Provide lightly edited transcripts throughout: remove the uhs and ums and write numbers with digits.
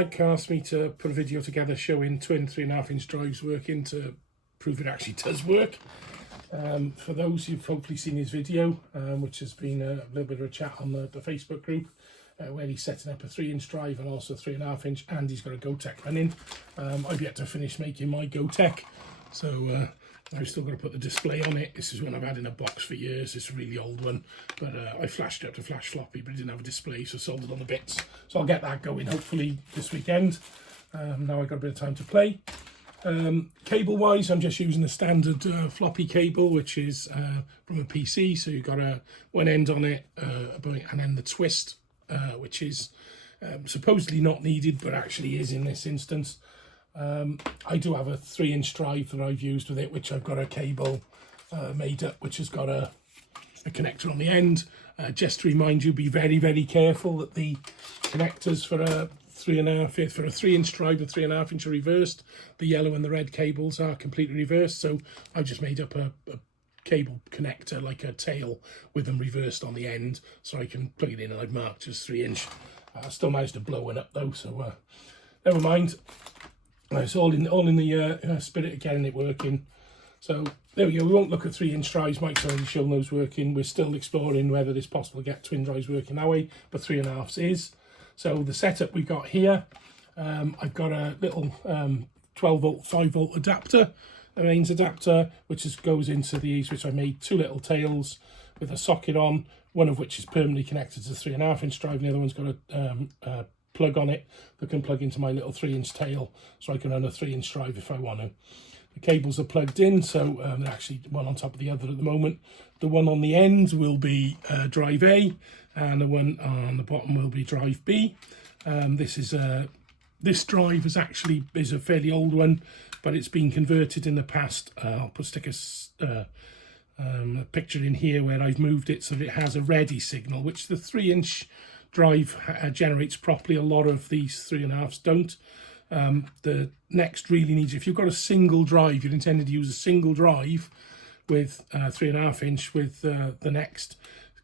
Mike asked me to put a video together showing twin 3.5-inch drives working to prove it actually does work. For those who've hopefully seen his video, which has been a little bit of a chat on the Facebook group, where he's setting up a 3-inch drive and also a 3.5-inch, and he's got a Gotek running. I've yet to finish making my Gotek, so I've still got to put the display on it. This is one I've had in a box for years. It's a really old one, but I flashed it up to flash floppy, but it didn't have a display, so soldered on the bits. So I'll get that going hopefully this weekend. Now I've got a bit of time to play. Cable wise, I'm just using a standard floppy cable, which is from a PC. So you've got one end on it, and then the twist, which is supposedly not needed, but actually is in this instance. I do have a 3-inch drive that I've used with it, which I've got a cable made up, which has got a connector on the end. Just to remind you, be very, very careful that the connectors for a 3-inch drive, the 3.5-inch are reversed. The yellow and the red cables are completely reversed. So I've just made up a cable connector, like a tail, with them reversed on the end, so I can plug it in, and I've marked as 3-inch. I still managed to blow one up though, so never mind. It's all in the spirit of getting it working. So there we go. We won't look at 3-inch drives. Mike's already shown those working. We're still exploring whether it's possible to get twin drives working that way, but 3.5s is. So the setup we've got here, I've got a little 12-volt, 5-volt adapter, a mains adapter, which goes into these, which I made 2 little tails with a socket on, one of which is permanently connected to the 3.5-inch drive, and the other one's got a plug on it that can plug into my little 3-inch tail, so I can run a 3-inch drive if I want to. The cables are plugged in, so they're actually one on top of the other at the moment. The one on the end will be drive A, and the one on the bottom will be drive B. This drive is a fairly old one, but it's been converted in the past. I'll stick a picture in here where I've moved it so that it has a ready signal, which the 3-inch drive generates properly. A lot of these 3.5s don't. The next really needs, if you've got a single drive, you're intended to use a single drive with 3.5-inch with the next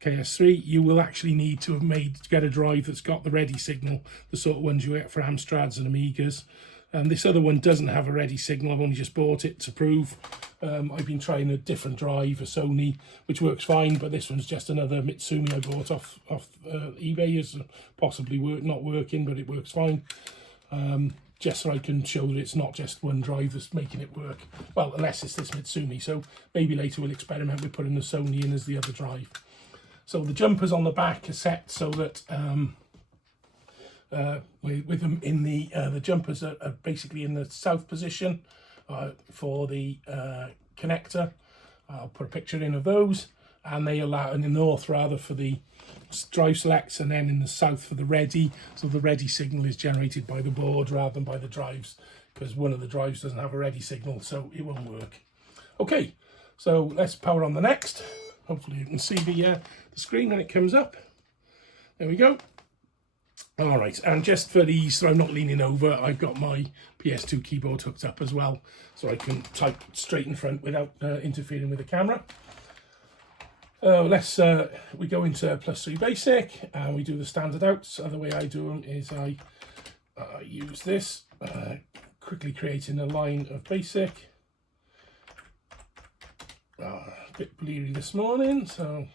KS3, you will actually need to get a drive that's got the ready signal, the sort of ones you get for Amstrads and Amigas. This other one doesn't have a ready signal. I've only just bought it to prove. I've been trying a different drive, a Sony, which works fine, but this one's just another Mitsumi I bought off eBay. Is possibly not working, but it works fine. Just so I can show that it's not just one drive that's making it work. Well, unless it's this Mitsumi. So maybe later we'll experiment with putting the Sony in as the other drive. So the jumpers on the back are set so that with them in the jumpers are basically in the south position for the connector. I'll put a picture in of those, and they allow in the north rather for the drive selects, and then in the south for the ready. So the ready signal is generated by the board rather than by the drives, because one of the drives doesn't have a ready signal, so it won't work. Okay, so let's power on the next. Hopefully you can see the screen when it comes up. There we go. All right, and just for ease, so I'm not leaning over, I've got my PS2 keyboard hooked up as well, so I can type straight in front without interfering with the camera. We go into +3 basic, and we do the standard outs. So the way I do them is I use this, quickly creating a line of basic. A bit bleary this morning, so...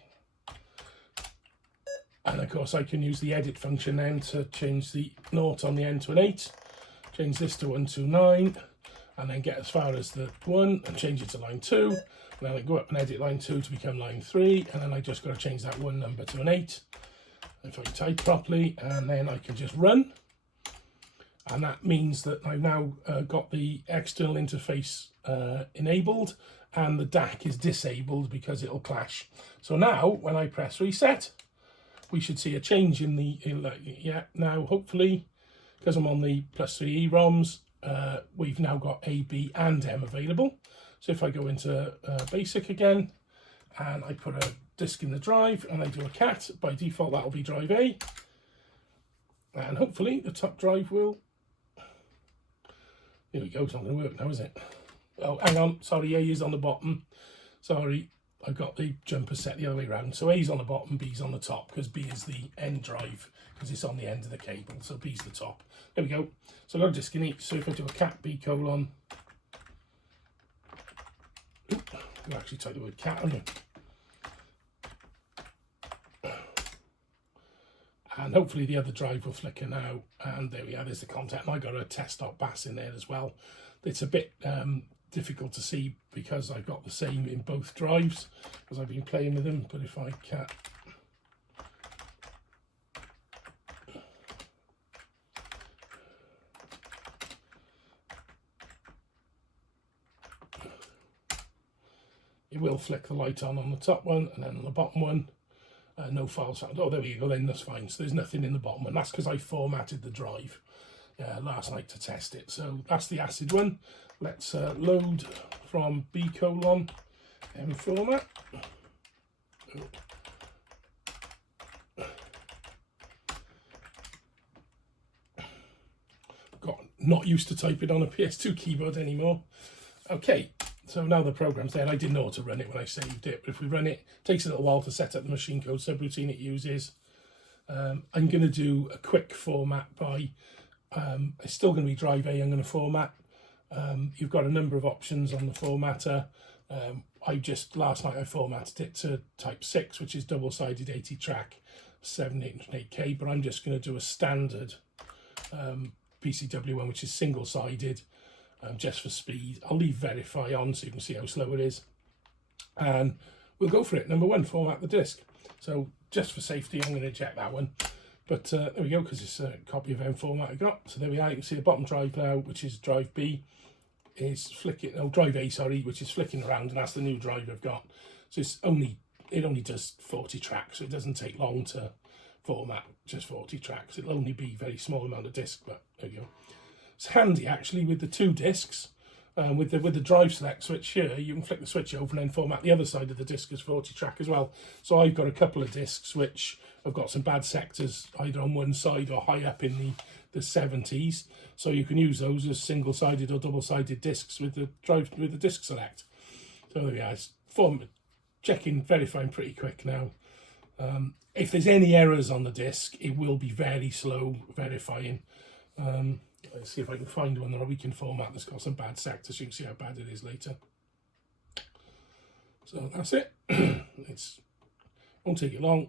And of course I can use the edit function then to change the 0 on the end to an 8, change this to 129, and then get as far as the 1 and change it to line 2, and then I go up and edit line 2 to become line 3, and then I just got to change that 1 number to an 8 if I type properly, and then I can just run. And that means that I've now got the external interface enabled, and the DAC is disabled because it'll clash. So now when I press reset, we should see a change in the, now hopefully, because I'm on the +3 ROMs, we've now got A, B and M available. So if I go into basic again, and I put a disk in the drive, and I do a cat, by default that'll be drive A. And hopefully the top drive will, here we go, it's not going to work now, is it? Oh, hang on, sorry, A is on the bottom. Sorry, I've got the jumper set the other way around. So A's on the bottom, B's on the top, because B is the end drive, because it's on the end of the cable. So B's the top. There we go. So I've got a disk in each. So if I do a cat B colon, you actually type the word cat, haven't you? And hopefully the other drive will flicker now. And there we are, there's the content. And I got a test.bas in there as well. It's a bit difficult to see because I've got the same in both drives because I've been playing with them. But if I cat, it will flick the light on the top one, and then on the bottom one, no files found. Oh, there we go, then that's fine. So there's nothing in the bottom one. That's because I formatted the drive last night to test it. So that's the acid one. Let's load from B colon M format. Not used to typing on a PS2 keyboard anymore. Okay. So now the program's there. I didn't know how to run it when I saved it, but if we run it, it takes a little while to set up the machine code subroutine it uses. I'm going to do a quick format by, it's still going to be drive A I'm going to format. You've got a number of options on the formatter. Last night I formatted it to type 6, which is double-sided 80 track, 708K, but I'm just going to do a standard PCW one, which is single-sided. Just for speed. I'll leave verify on so you can see how slow it is, and we'll go for it. Number one, format the disk. So just for safety I'm going to eject that one, but there we go, because it's a copy of M format I got. So there we are, you can see the bottom drive now, which is drive B, is flicking, oh, drive A, sorry, which is flicking around, and that's the new drive I've got. So it only does 40 tracks, so it doesn't take long to format just 40 tracks. It'll only be a very small amount of disk, but there you go. It's handy actually with the two discs. With the drive select switch here, you can flick the switch over and then format the other side of the disc as 40 track as well. So I've got a couple of discs which have got some bad sectors either on one side or high up in the 70s. So you can use those as single-sided or double-sided discs with the disc select. So there we are. It's checking, verifying pretty quick now. If there's any errors on the disc, it will be very slow verifying. Let's see if I can find one that we can format that's got some bad sectors so you can see how bad it is later. So that's it. Won't take you long.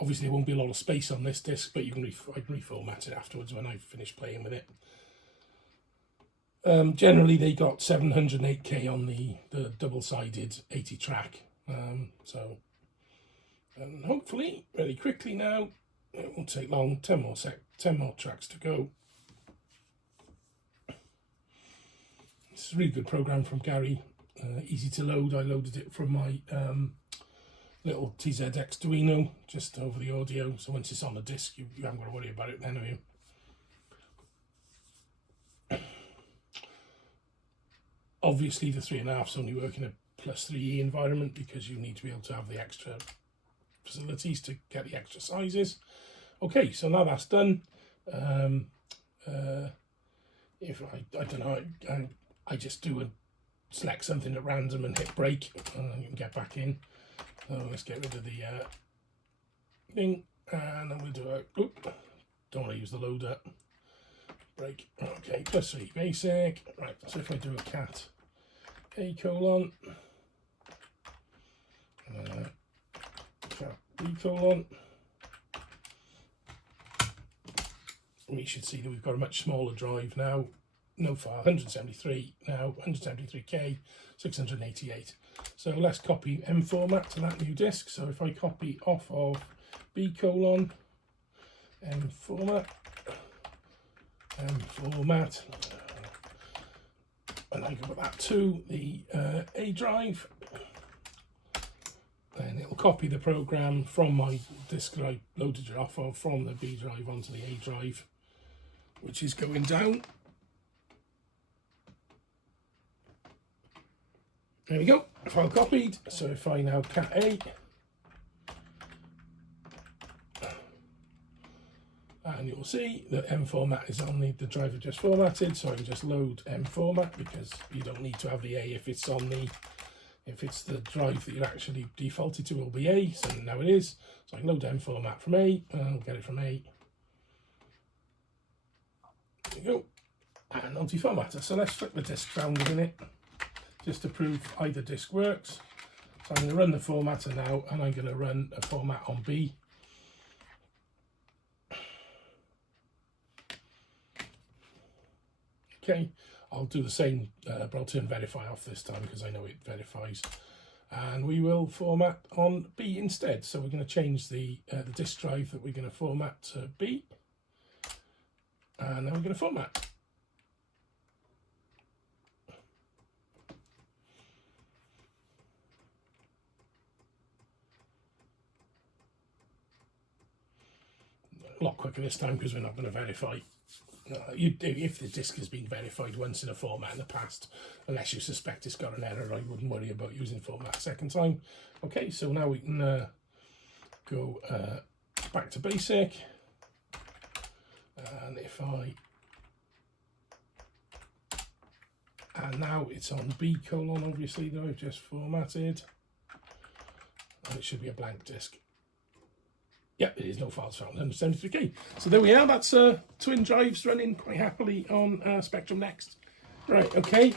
Obviously there won't be a lot of space on this disc, but I can reformat it afterwards when I've finished playing with it. Generally they got 708K on the double-sided 80 track. And hopefully, really quickly now, it won't take long, 10 more tracks to go. It's a really good program from Gary, easy to load. I loaded it from my little TZX Duino, just over the audio, so once it's on the disc you haven't got to worry about it then, have you? Obviously the 3.5's only work in a +3E environment because you need to be able to have the extra facilities to get the extra sizes. Okay, so now that's done. If I don't know, I just select something at random and hit break, and then you can get back in. So let's get rid of the thing, and then we'll do don't want to use the loader. Break. Okay, +3 basic. Right. So if I do a cat A colon, cat B colon. We should see that we've got a much smaller drive now. No file, 173 now, 173K, 688. So let's copy M format to that new disk. So if I copy off of B colon, M format, and I go that to the A drive, and it'll copy the program from my disk that I loaded it off of from the B drive onto the A drive, which is going down. There we go, file copied. So if I now cat A, and you'll see that M format is on the drive I just formatted, so I can just load M format because you don't need to have the A if it's on the If it's the drive that you're actually defaulted to, it will be A, so now it is. So I can load M format from A, and I'll get it from A. There you go. And on deformatter. So let's flip the disk round a minute, just to prove either disk works. So I'm going to run the formatter now, and I'm going to run a format on B. Okay, I'll do the same, but I'll turn verify off this time because I know it verifies. And we will format on B instead. So we're going to change the disk drive that we're going to format to B. And then we're going to format. A lot quicker this time because we're not going to verify. You do if the disk has been verified once in a format in the past, unless you suspect it's got an error. I wouldn't worry about using format a second time. Okay, so now we can go back to basic, and and now it's on B colon, obviously, that I've just formatted, and it should be a blank disk. Yep, it is no files found, 173K. So there we are, that's twin drives running quite happily on Spectrum Next. Right, okay,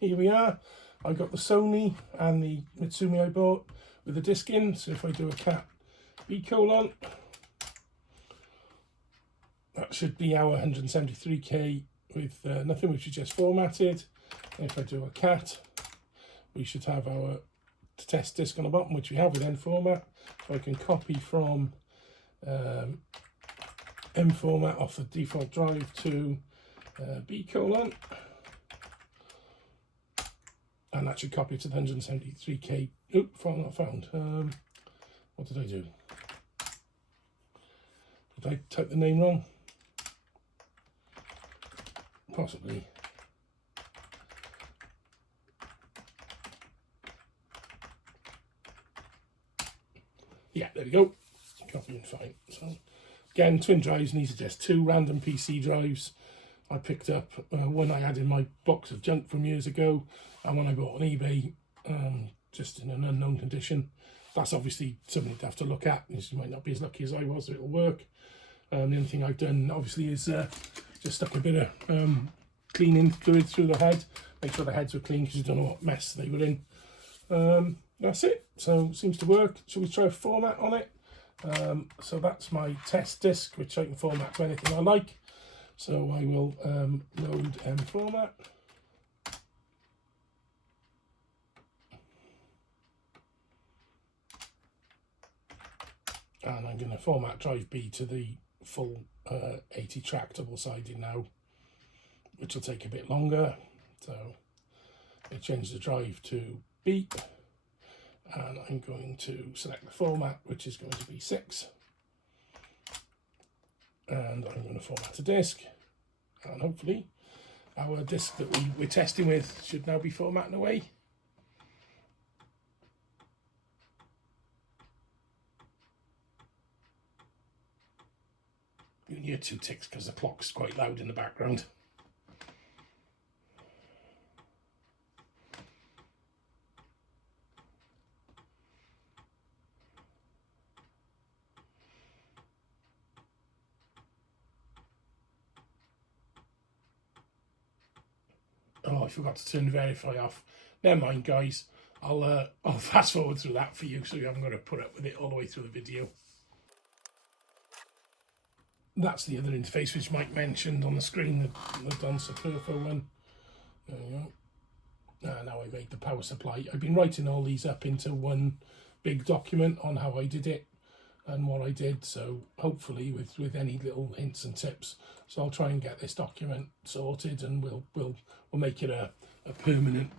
here we are. I got the Sony and the Mitsumi I bought with the disc in. So if I do a cat B colon, that should be our 173K with nothing, which we just formatted. And if I do a cat, we should have our test disk on the bottom, which we have with N format. So I can copy from M format off the default drive to B colon, and that should copy to the 173K. Oop, file not found. What did I do? Did I type the name wrong? Possibly. Yeah, there we go. Copying fine. So again, twin drives, and these are just two random PC drives. I picked up one I had in my box of junk from years ago, and one I bought on eBay, just in an unknown condition. That's obviously something to have to look at. You might not be as lucky as I was, it'll work. The only thing I've done obviously is just stuck a bit of cleaning fluid through the head, make sure the heads were clean because you don't know what mess they were in. That's it. So it seems to work. Shall we try a format on it? So that's my test disk, which I can format to anything I like. So I will load M format. And I'm going to format drive B to the full 80 track double-sided now, which will take a bit longer. So I change the drive to B. And I'm going to select the format, which is going to be 6. And I'm going to format a disk. And hopefully our disk that we're testing with should now be formatting away. You can hear 2 ticks because the clock's quite loud in the background. Oh, I forgot to turn verify off. Never mind, guys. I'll fast forward through that for you, so you haven't got to put up with it all the way through the video. That's the other interface which Mike mentioned on the screen, the Don Superfo one. There you go. Now I've made the power supply. I've been writing all these up into one big document on how I did it and what I did, so hopefully with any little hints and tips. So I'll try and get this document sorted, and we'll make it a permanent.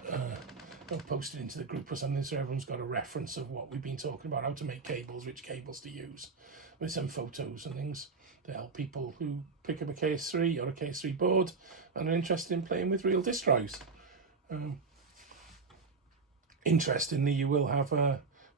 I'll post it into the group or something, so everyone's got a reference of what we've been talking about, how to make cables, which cables to use, with some photos and things to help people who pick up a KS3 or a KS3 board and are interested in playing with real disk drives. Interestingly, you will have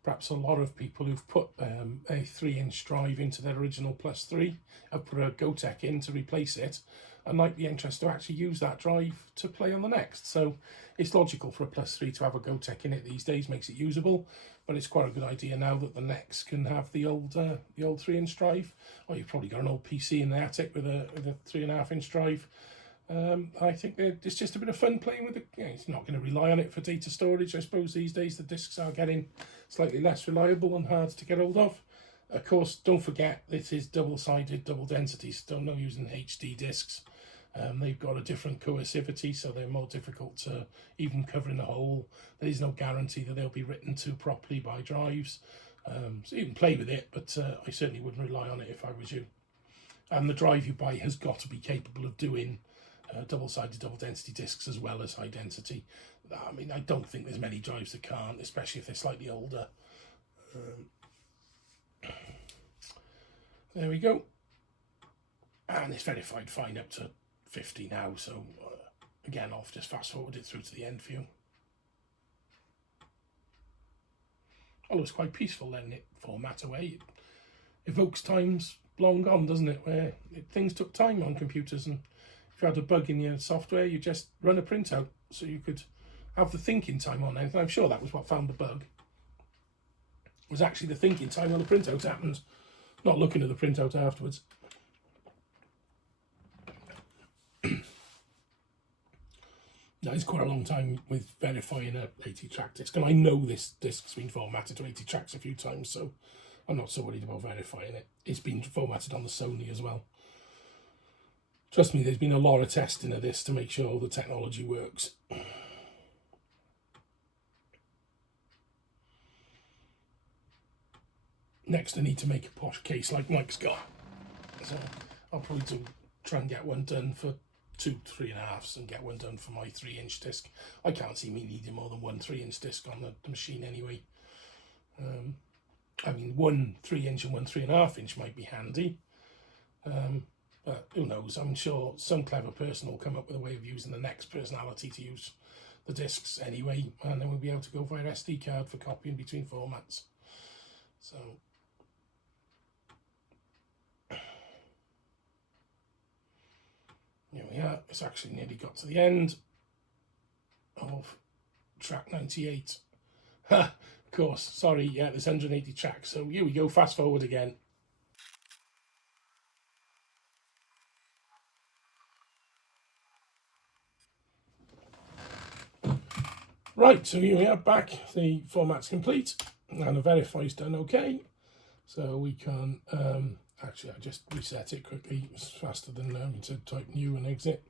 perhaps a lot of people who've put a 3-inch drive into their original +3 have put a Gotek in to replace it, and might be interested to actually use that drive to play on the next. So it's logical for a +3 to have a Gotek in it these days, makes it usable, but it's quite a good idea now that the next can have the old 3-inch drive. Or you've probably got an old PC in the attic with a 3.5-inch drive. I think it's just a bit of fun playing with it. It's not going to rely on it for data storage. I suppose these days the discs are getting slightly less reliable and hard to get hold of. Of course, don't forget this is double-sided, double density, so don't know using HD discs. They've got a different coercivity, so they're more difficult to even cover in a hole. There is no guarantee that they'll be written to properly by drives. So you can play with it, but I certainly wouldn't rely on it if I was you. And the drive you buy has got to be capable of doing double-sided, double-density discs as well as high density. I mean, I don't think there's many drives that can't, especially if they're slightly older. There we go. And it's verified fine up to 50 now, so again, I'll just fast forward it through to the end for you. Although it's quite peaceful letting it format away. It evokes times long gone, doesn't it, where things took time on computers, and if you had a bug in your software, you just run a printout so you could have the thinking time on anything. I'm sure that was what found the bug. It was actually the thinking time on the printout happened, not looking at the printout afterwards. That is quite a long time with verifying a 80-track disc, and I know this disc's been formatted to 80 tracks a few times, so I'm not so worried about verifying it. It's been formatted on the Sony as well. Trust me, there's been a lot of testing of this to make sure all the technology works. Next, I need to make a posh case like Mike's got, so I'll probably try and get one done for 2 3.5s and get one done for my 3-inch disc. I can't see me needing more than one 3-inch disc on the machine anyway. I mean, one 3-inch and one 3.5-inch might be handy, but who knows? I'm sure some clever person will come up with a way of using the next personality to use the discs anyway, and then we'll be able to go via SD card for copying between formats. So here we are. It's actually nearly got to the end of track 98. Ha! Of course, sorry, yeah, there's 180 tracks, so here we go, fast forward again. Right, so here we are back, the format's complete, and the verify's done okay. So we can, actually I just reset it quickly, it's faster than having to type new and exit.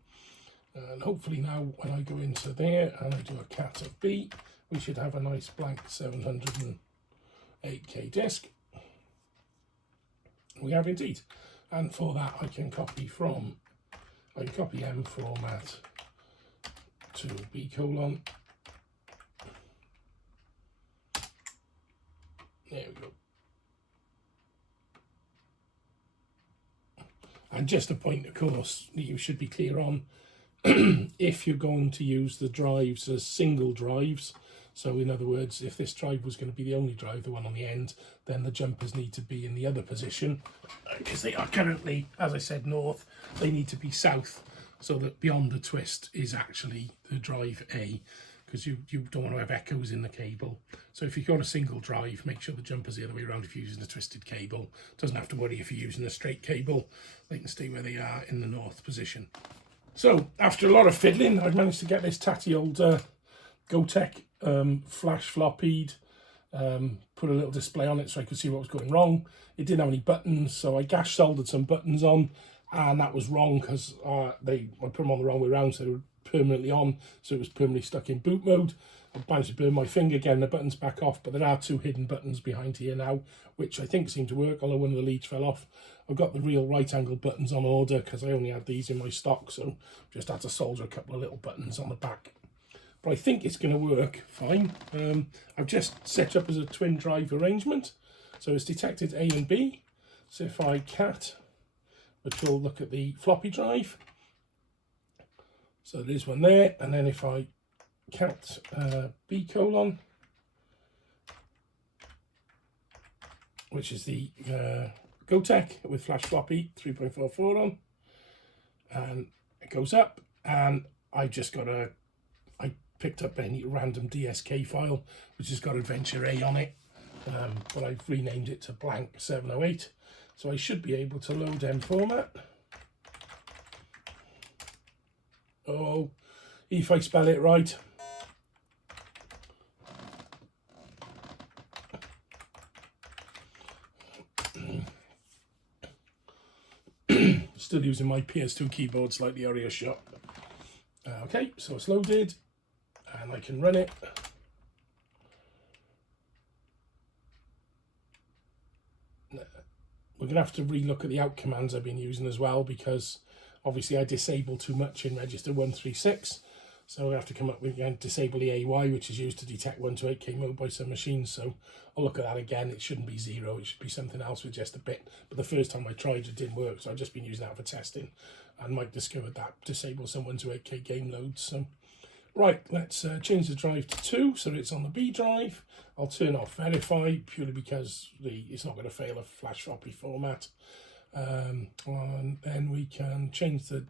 And hopefully now when I go into there and I do a cat of B, we should have a nice blank 708K disc. We have indeed. And for that I can copy M format to B colon. There we go. And just a point, of course, that you should be clear on, if you're going to use the drives as single drives, so in other words, if this drive was going to be the only drive, the one on the end, then the jumpers need to be in the other position, because they are currently, as I said, north, they need to be south, so that beyond the twist is actually the drive A, because you don't want to have echoes in the cable. So if you've got a single drive, make sure the jumper's the other way around if you're using a twisted cable. Doesn't have to worry if you're using a straight cable, they can stay where they are in the north position. So after a lot of fiddling, I've managed to get this tatty old Gotek flash floppied, put a little display on it so I could see what was going wrong. It didn't have any buttons, so I gash soldered some buttons on, and that was wrong because I put them on the wrong way around, so they were permanently on, so it was permanently stuck in boot mode. I managed to burn my finger getting the buttons back off, but there are 2 hidden buttons behind here now, which I think seem to work, although one of the leads fell off. I've got the real right angle buttons on order because I only had these in my stock, so just had to solder a couple of little buttons on the back. But I think it's going to work fine. I've just set up as a twin drive arrangement, so it's detected A and B. So if I cat, which will look at the floppy drive, so there's one there, and then if I cat B colon, which is the Gotek with flash floppy 3.44 on, and it goes up, and I picked up any random DSK file which has got Adventure A on it, but I've renamed it to blank 708, so I should be able to load M format. Oh, if I spell it right. Still using my PS2 keyboard, slightly area shot. Okay, so it's loaded and I can run it. We're going to have to relook at the out commands I've been using as well, because obviously I disable too much in register 136. So I have to come up with, again, disable the AY, which is used to detect 1 to 8K mode by some machines. So I'll look at that again. It shouldn't be 0. It should be something else with just a bit. But the first time I tried, it didn't work. So I've just been using that for testing. And Mike discovered that disables some 1 to 8K game loads. So right, let's change the drive to 2, so it's on the B drive. I'll turn off verify, purely because it's not going to fail a flash floppy format. And then we can change the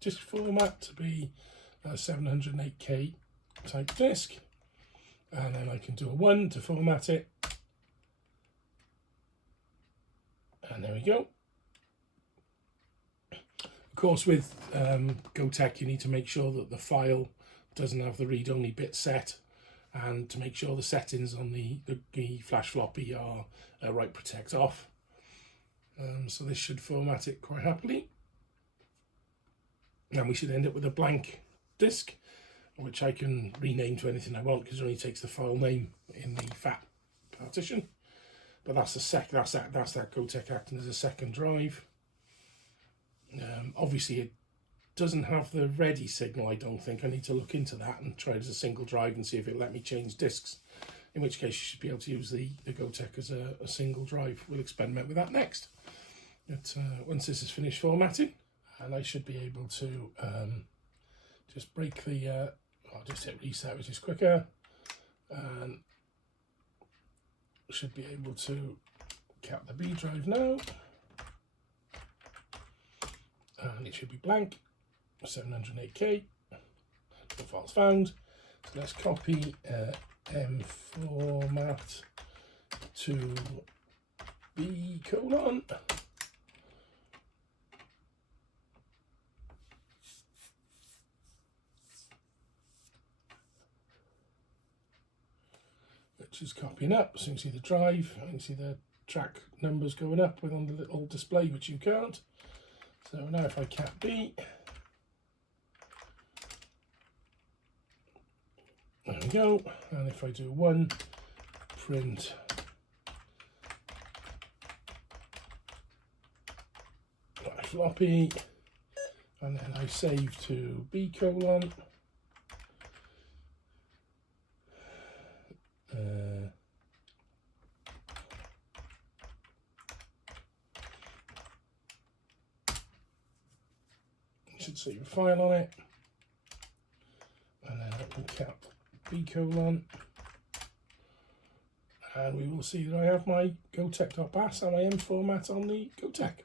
disk format to be 708K type disk, and then I can do a 1 to format it, and there we go. Of course, with Gotek, you need to make sure that the file doesn't have the read-only bit set, and to make sure the settings on the flash floppy are write protect off. So this should format it quite happily, and we should end up with a blank disk, which I can rename to anything I want, because it only takes the file name in the FAT partition. But that's that Gotek acting as a second drive. Obviously it doesn't have the ready signal, I don't think. I need to look into that and try it as a single drive and see if it'll let me change disks, in which case you should be able to use the Gotek as a single drive. We'll experiment with that next. But once this is finished formatting, and I should be able to just break the, I'll just hit reset, which is quicker, and should be able to cap the B drive now, and it should be blank, 708K, no files found. So let's copy M format to B colon, which is copying up. So you can see the drive, and you can see the track numbers going up with on the little display, which you can't. So now if I cap B, there we go. And if I do 1, print floppy, and then I save to B colon. Should save a file on it, and then I can cap B colon, and we will see that I have my Gotek.bas and my M format on the Gotek.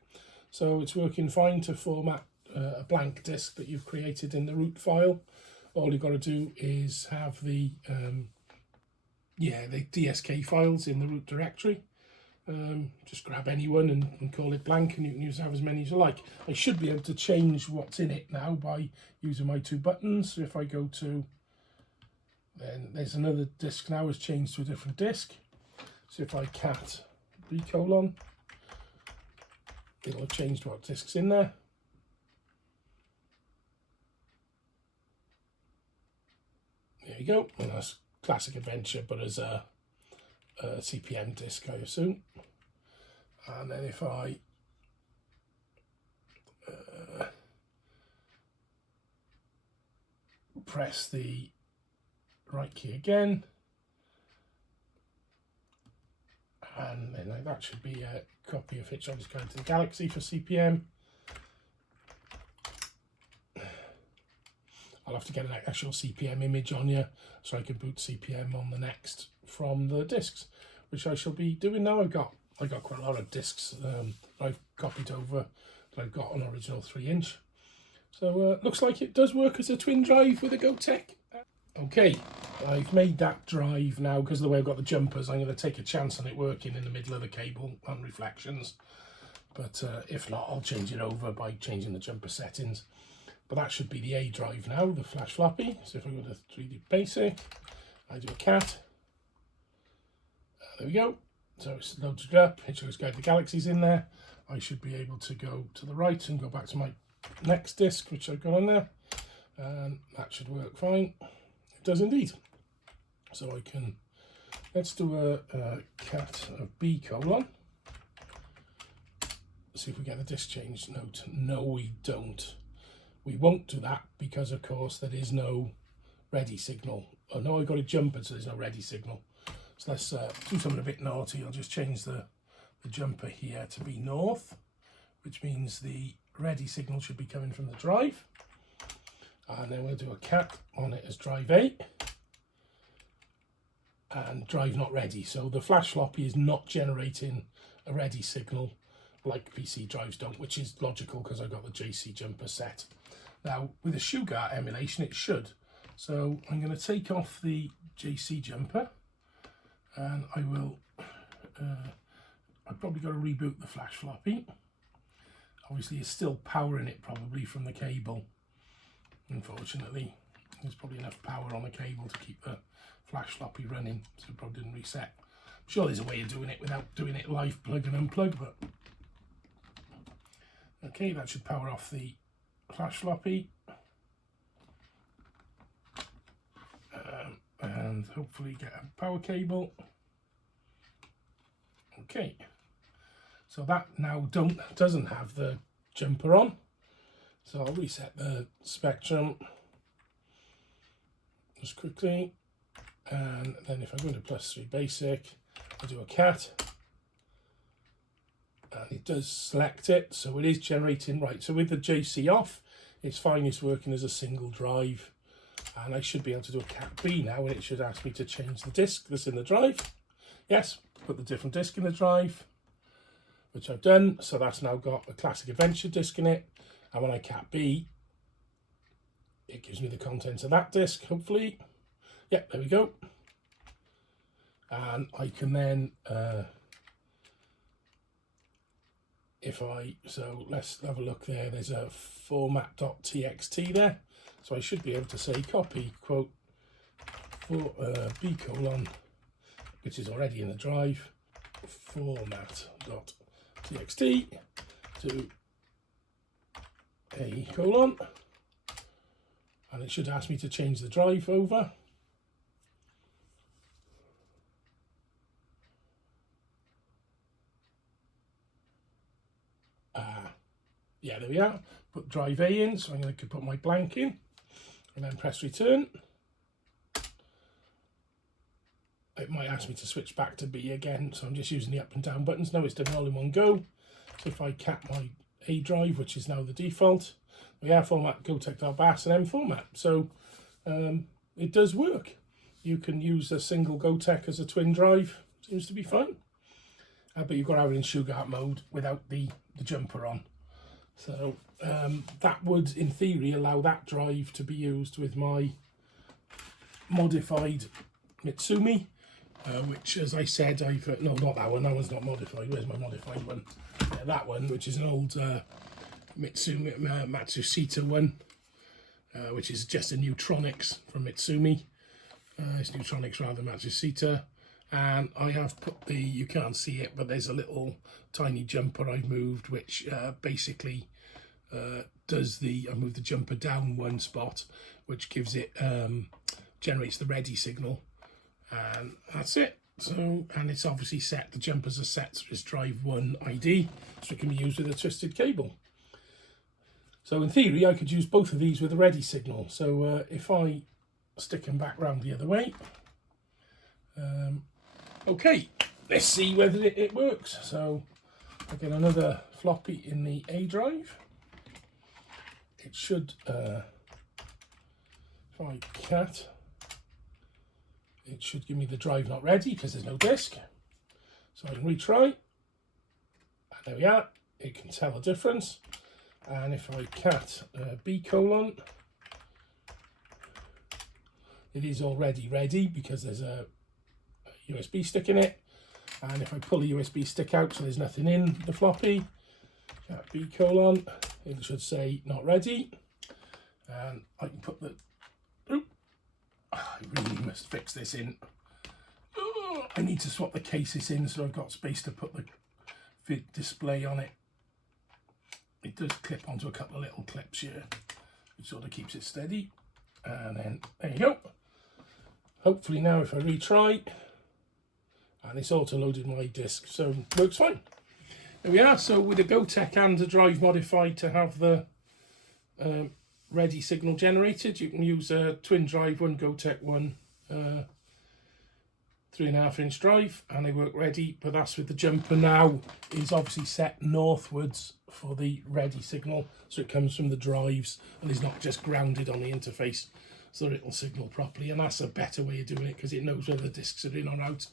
So it's working fine to format a blank disk that you've created in the root file. All you've got to do is have the DSK files in the root directory. Just grab any one and call it blank, and you can have as many as you like. I should be able to change what's in it now by using my 2 buttons. So if I go to, then there's another disk now has changed to a different disk. So if I cat B colon, it'll have changed what disk's in there. There you go, and that's classic Adventure, but as a CPM disk, I assume. And then if I press the right key again, and then that should be a copy of it. So I'll just go into the Galaxy for CPM. I'll have to get an actual CPM image on you so I can boot CPM on the next from the disks, which I shall be doing now. I've got I got quite a lot of discs I've copied over that I've got on original 3-inch. So looks like it does work as a twin drive with a Gotek. Okay, I've made that drive now. Because of the way I've got the jumpers, I'm going to take a chance on it working in the middle of the cable on reflections. But if not, I'll change it over by changing the jumper settings. But that should be the A drive now, the flash floppy. So if I go to 3D basic, I do a cat. There we go. So it's loaded up. It shows Guide the Galaxies in there. I should be able to go to the right and go back to my next disc, which I've got on there. And that should work fine. It does indeed. So I can, let's do a cat of B colon. See if we get a disc change note. No, we don't. We won't do that because, of course, there is no ready signal. Oh no, I got a jumper, so there's no ready signal. So let's do something a bit naughty. I'll just change the jumper here to be north, which means the ready signal should be coming from the drive. And then we'll do a cat on it as drive A. And drive not ready. So the flash floppy is not generating a ready signal like PC drives don't, which is logical because I've got the JC jumper set. Now with a Sugar emulation it should. So I'm going to take off the JC jumper and I will, I've probably got to reboot the flash floppy. Obviously it's still powering it probably from the cable. Unfortunately, there's probably enough power on the cable to keep the flash floppy running, so it probably didn't reset. I'm sure there's a way of doing it without doing it live plug and unplug, but okay, that should power off the flash floppy. And hopefully get a power cable. Okay, so that now doesn't have the jumper on. So I'll reset the spectrum just quickly. And then if I go into +3 basic, I do a cat. And it does select it, so it is generating, right, so with the JC off, it's fine, it's working as a single drive. And I should be able to do a cat B now, and it should ask me to change the disc that's in the drive. Yes, put the different disc in the drive, which I've done. So that's now got a classic adventure disc in it. And when I cat B, it gives me the contents of that disc, hopefully. Yeah, there we go. And I can then, so let's have a look there. There's a format.txt there. So I should be able to say copy, quote, for B colon, which is already in the drive, format.txt to A colon. And it should ask me to change the drive over. Yeah, there we are. Put drive A in, so I'm going to put my blank in and then press return. It might ask me to switch back to B again, so I'm just using the up and down buttons. No, it's done all in one go. So if I cat my A drive, which is now the default, we have format Gotek.bas and M format. So it does work. You can use a single Gotek as a twin drive. Seems to be fine. But you've got to have it in Sugar mode without the jumper on. So that would, in theory, allow that drive to be used with my modified Mitsumi, which, as I said, no, not that one. That one's not modified. Where's my modified one? Yeah, that one, which is an old Mitsumi Matsushita one, which is just a Neutronics from Mitsumi. It's Neutronics rather than Matsushita. And I have put you can't see it, but there's a little tiny jumper I've moved, which basically I moved the jumper down one spot, which gives it, generates the ready signal. And that's it. So, and it's obviously set, the jumpers are set, so it's drive 1 ID, so it can be used with a twisted cable. So in theory, I could use both of these with a ready signal. So if I stick them back round the other way, okay, let's see whether it works. So I get another floppy in the A drive. It should, if I cat, it should give me the drive not ready because there's no disk. So I can retry. There we are, you can tell the difference. And if I cat B colon, it is already ready because there's a USB stick in it. And if I pull the USB stick out so there's nothing in the floppy, cat B colon, it should say not ready. And I can put the, I really must fix this in. I need to swap the cases in so I've got space to put the vid display on it. It does clip onto a couple of little clips here, which sort of keeps it steady. And then there you go. Hopefully now if I retry, and it's auto-loaded my disk, so it works fine. There we are. So with the Gotek and the drive modified to have the ready signal generated, you can use a twin drive, one Gotek, one 3.5-inch drive, and they work ready. But that's with the jumper now is obviously set northwards for the ready signal, so it comes from the drives and is not just grounded on the interface, so that it'll signal properly. And that's a better way of doing it because it knows whether the discs are in or out,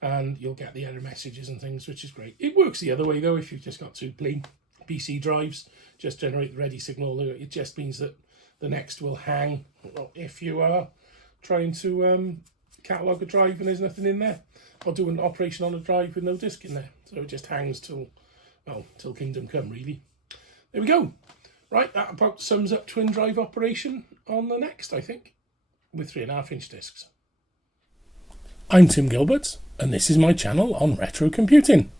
and you'll get the error messages and things, which is great. It works the other way though. If you've just got two plain PC drives, just generate the ready signal. It just means that the next will hang if you are trying to catalog a drive and there's nothing in there, or do an operation on a drive with no disk in there. So it just hangs till, well, till kingdom come really. There we go. Right, that about sums up twin drive operation on the next, I think, with 3.5-inch discs. I'm Tim Gilbert, and this is my channel on retro computing.